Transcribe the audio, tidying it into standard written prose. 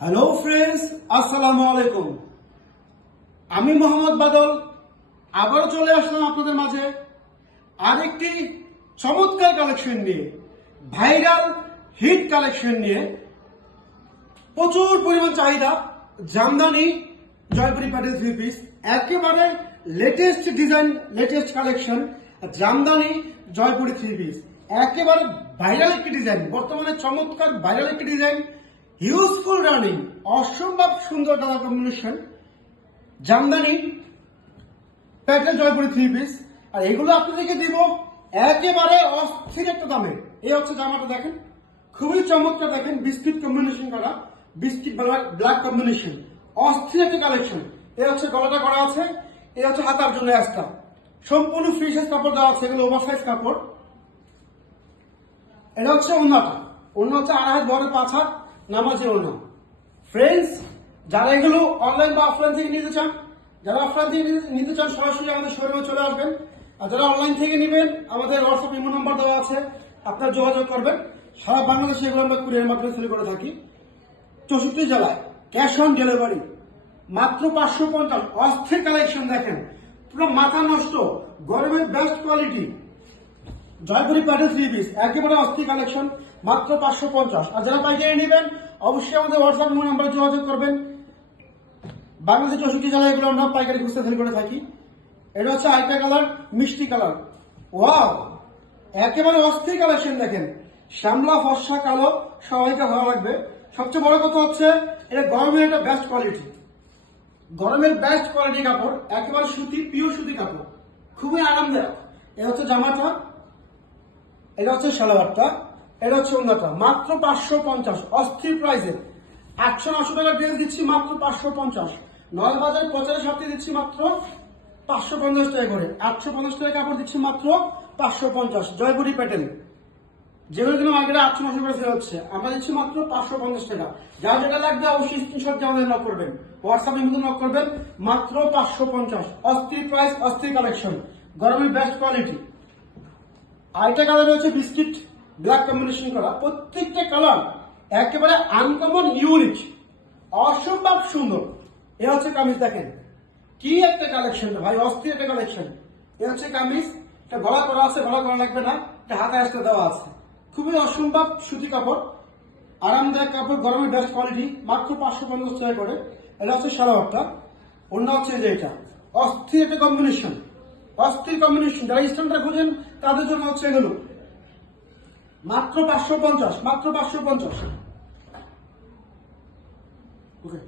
Hello friends, আসসালামু আলাইকুম। আমি মোহাম্মদ বাদল আবারও চলে আসলাম আপনাদের মাঝে আরেকটি চমৎকার কালেকশন নিয়ে, ভাইরাল হিট কালেকশন নিয়ে। প্রচুর পরিমাণ চাহিদা জামদানি জয়পুরি প্যাটেল থ্রি পিস, একেবারে latest design, latest collection jamdani Jaipuri three piece, একেবারে ভাইরাল একটি ডিজাইন, বর্তমানে চমৎকার ভাইরাল একটি ডিজাইন, ইউজফুল রানিং, অসম্ভব সুন্দর কালার কম্বিনেশন জামদানি প্যাটেল জয়পুরি থ্রি পিস। আর এগুলো আপনাদেরকে দিব একেবারে অস্থির একটা দামে। এই হচ্ছে জামাটা, দেখেন খুবই চমৎকার, দেখেন বিস্কিট কম্বিনেশন করা, বিস্কিট ব্ল্যাক কম্বিনেশন, অস্থির একটা কালেকশন। এই হচ্ছে গলাটা করা আছে, এই হচ্ছে হাতার জন্য একটা সম্পূর্ণ ফ্রি সাইজ কাপড় দেওয়া আছে, এগুলো ওভার সাইজ কাপড়। এটা হচ্ছে ওড়নাটা, ওড়না হচ্ছে 2.5 হাত বড় 5 হাত নামাজি ওড়না। ফ্রেন্ডস, যারা এগুলো অনলাইন বা অফলাইন থেকে নিতে চান, যারা অফলাইন থেকে নিতে চান সরাসরি আমাদের শোরুমে চলে আসবেন, আর যারা অনলাইন থেকে নেবেন আমাদের হোয়াটসঅ্যাপ ইমো নাম্বার দেওয়া আছে, আপনারা যোগাযোগ করবেন। সারা বাংলাদেশে এগুলো আমরা কুরিয়ারের মাধ্যমে সেল করে থাকি। 64 জেলায় ক্যাশ অন ডেলিভারি, মাত্র 550। অস্থির কালেকশন, দেখেন পুরো মাথা নষ্ট, গরমের বেস্ট কোয়ালিটি জয়পুরি প্যাটেল থ্রি পিস, একেবারে অস্থির কালেকশন, মাত্র 550। আর যারা পাইকারি নেবেন অবশ্যই আমাদের হোয়াটসঅ্যাপ নাম্বারে যোগাযোগ করবেন। বাংলাদেশের 64 জেলায় এগুলো আমরা পাইকারি খুচরা সেল করে থাকি। এটা হচ্ছে আরেকটা কালার, মিষ্টি কালার, ওয়াও একেবারে অস্থির কালেকশন। দেখেন শ্যামলা ফর্সা কালো, সবাইকে ভালো লাগবে। সবচেয়ে বড় কথা হচ্ছে এটা গরমের একটা বেস্ট কোয়ালিটি, গরমের বেস্ট কোয়ালিটি কাপড়, একেবারে সুতি, পিওর সুতি কাপড়, খুবই আরামদায়ক। এটা হচ্ছে জামাটা, এটা হচ্ছে সালোয়ারটা, এটা হচ্ছে ওড়নাটা, মাত্র 550। অস্থির প্রাইসে 800-900 টাকা ড্রেস দিচ্ছি মাত্র 550। নয় বাজার প্রচারের সাথে দিচ্ছি মাত্র 550 টাকা করে। 850 টাকা কাপড় দিচ্ছি মাত্র 550। জয়পুরি প্যাটেল, যেগুলো কিন্তু মার্কেটে 800-900 করে সেল হচ্ছে, আমরা দিচ্ছি মাত্র 550 টাকা। যার যেটা লাগবে অবশ্যই স্ক্রিনশট দিয়ে আমাদের নক করবেন, হোয়াটসঅ্যাপে কিন্তু নক করবেন, মাত্র 550। অস্থির প্রাইস, অস্থির কালেকশন, গরমের বেস্ট কোয়ালিটি। আরেকটা কালার রয়েছে বিস্কিট ব্ল্যাক কম্বিনেশন করা, প্রত্যেকটা কালার একেবারে আনকমন, ইউনিক, অসম্ভব সুন্দর। এ হচ্ছে কামিজ, দেখেন কি একটা কালেকশন ভাই, অস্থির একটা কালেকশন। এ হচ্ছে কামিজ, এটা গলা করা আছে, গলা করা লাগবে না, এটা হাতে আসতে দেওয়া আছে, খুবই অসম্ভব সুতি কাপড়, আরামদায়ক কাপড়, গরমের বেস্ট কোয়ালিটি, মাত্র 550 টাকা করে। এটা হচ্ছে সালোয়ারটা, অন্য হচ্ছে যে এটা অস্থির একটা কম্বিনেশন, অস্থির কম্বিনেশন। যারা স্ট্যান্ডার্ড খুঁজেন তাদের জন্য হচ্ছে এগুলো, মাত্র 550, মাত্র 550। ওকে।